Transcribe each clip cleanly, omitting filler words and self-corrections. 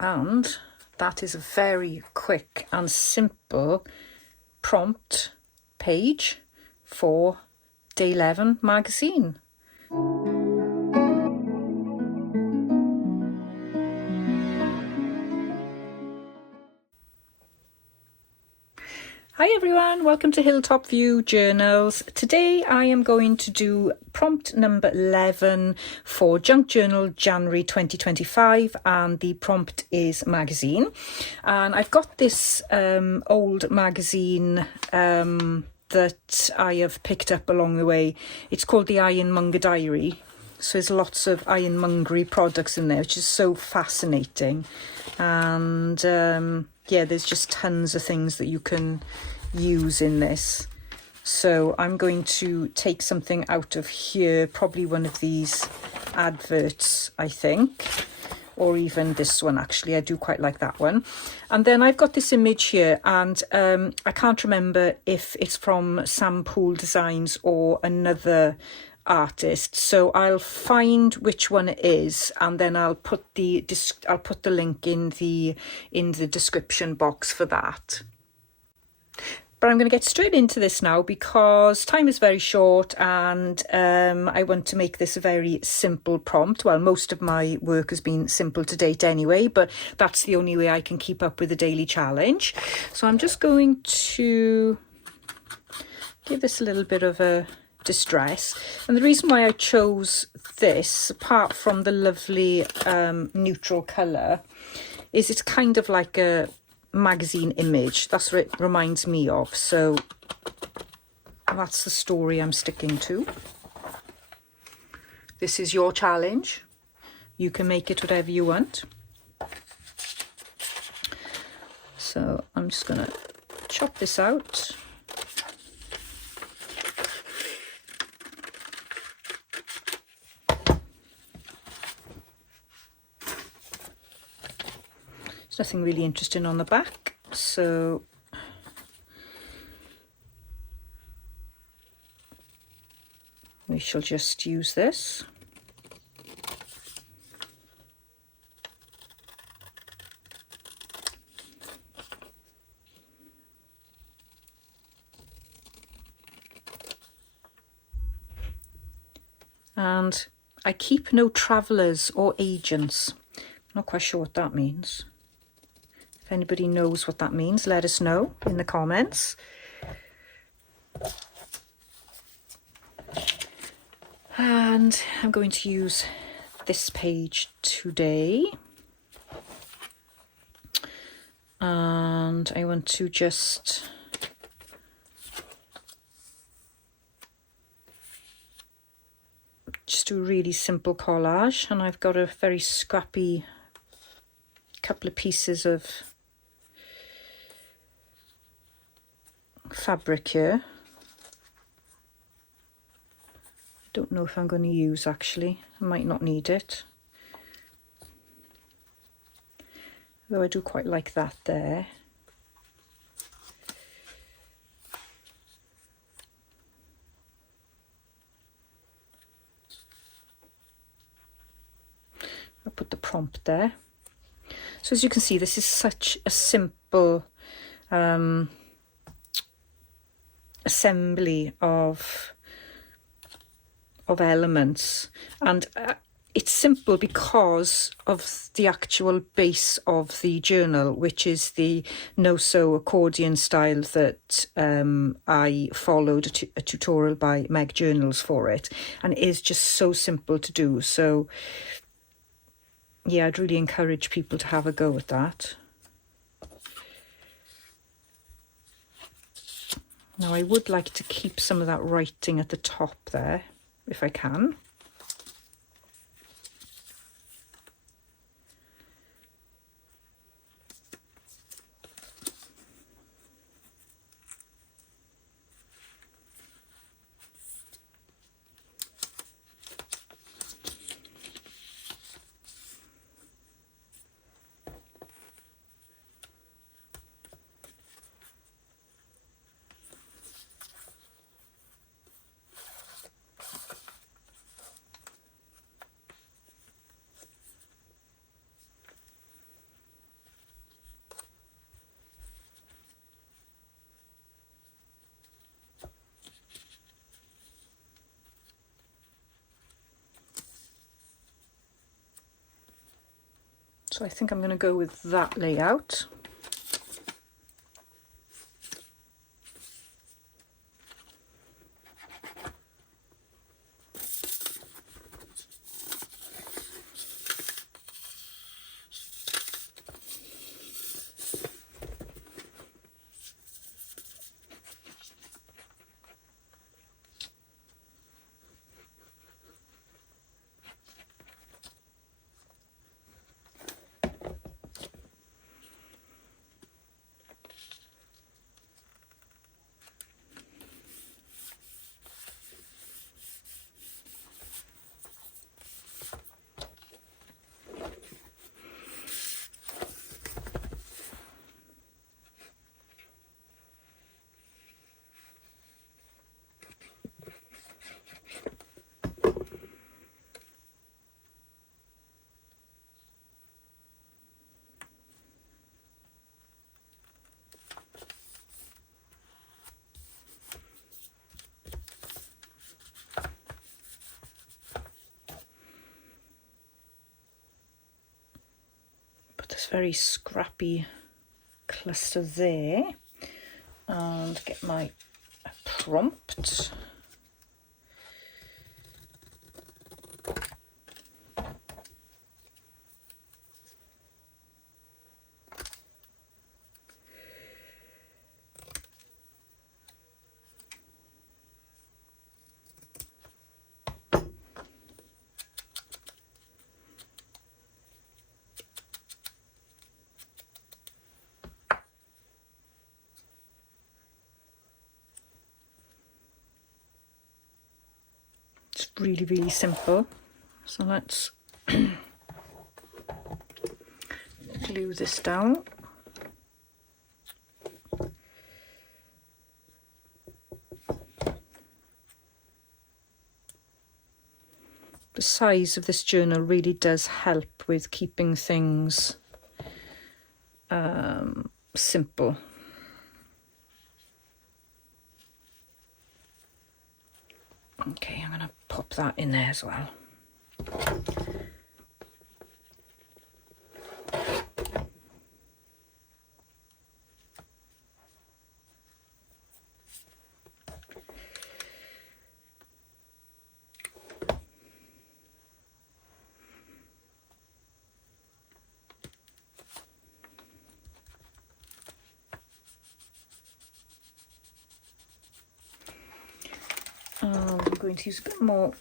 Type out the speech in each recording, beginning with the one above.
And that is a very quick and simple prompt page for Day 11 magazine. Hi everyone, welcome to Hilltop View Journals. Today I am going to do prompt number 11 for Junk Journal January 2025, and the prompt is magazine. And I've got this old magazine that I have picked up along the way. It's called the Ironmonger Diary. So there's lots of ironmongery products in there, which is so fascinating. And yeah, there's just tons of things that you can use in this. So I'm going to take something out of here, probably one of these adverts, I think, or even this one. Actually, I do quite like that one. And then I've got this image here, and I can't remember if it's from Sam Poole Designs or another artist, so I'll find which one it is, and then I'll put the link in the description box for that. But I'm going to get straight into this now because time is very short, and I want to make this a very simple prompt. Well, most of my work has been simple to date anyway, but that's the only way I can keep up with the daily challenge. So I'm just going to give this a little bit of a distress, and the reason why I chose this, apart from the lovely neutral colour, is it's kind of like a magazine image. That's what it reminds me of, so that's the story I'm sticking to. This is your challenge. You can make it whatever you want. So I'm just gonna chop this out. Nothing really interesting on the back, so we shall just use this. And I keep no travellers or agents. Not quite sure what that means. If anybody knows what that means, let us know in the comments. And I'm going to use this page today. And I want to just do a really simple collage. And I've got a very scrappy couple of pieces of fabric here. I don't know if I'm going to use, actually. I might not need it, though I do quite like that there. I'll put the prompt there. So as you can see, this is such a simple assembly of elements, and it's simple because of the actual base of the journal, which is the no-sew accordion style that I followed a tutorial by Meg Journals for it, and it is just so simple to do. So yeah, I'd really encourage people to have a go at that. Now I would like to keep some of that writing at the top there, if I can. So I think I'm going to go with that layout. This very scrappy cluster there, and get my prompt. It's really, really simple. So let's glue this down. The size of this journal really does help with keeping things simple. Okay, I'm going to pop that in there as well. I'm going to use a bit more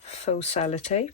faux sellotape.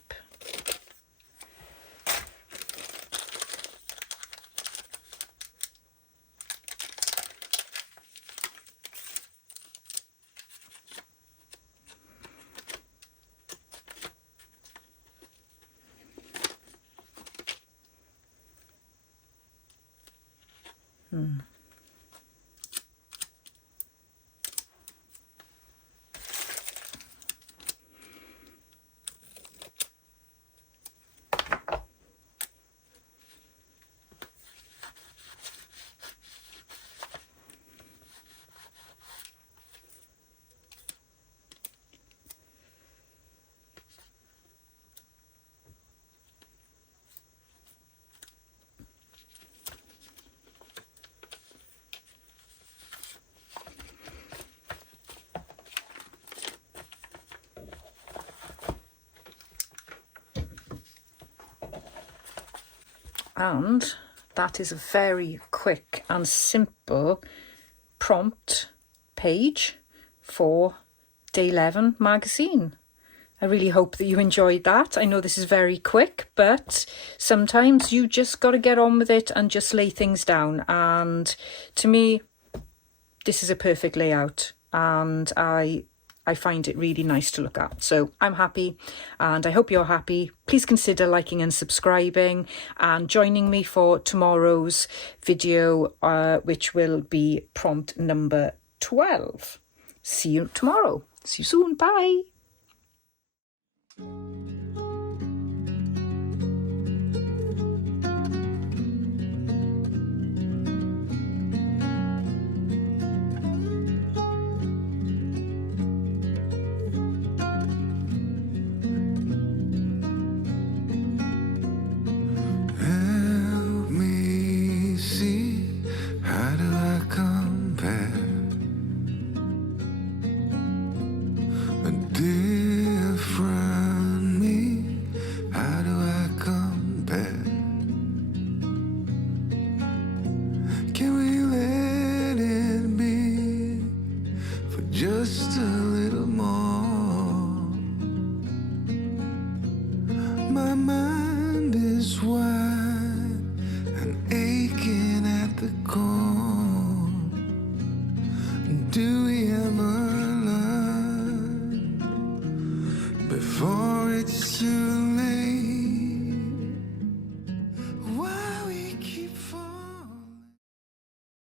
And that is a very quick and simple prompt page for Day 11 magazine. I really hope that you enjoyed that. I know this is very quick, but sometimes you just got to get on with it and just lay things down. And to me, this is a perfect layout, and I find it really nice to look at. So I'm happy, and I hope you're happy. Please consider liking and subscribing and joining me for tomorrow's video, which will be prompt number 12. See you tomorrow. See you soon. Bye. and aching at the core. Do we ever learn before it's too late? Why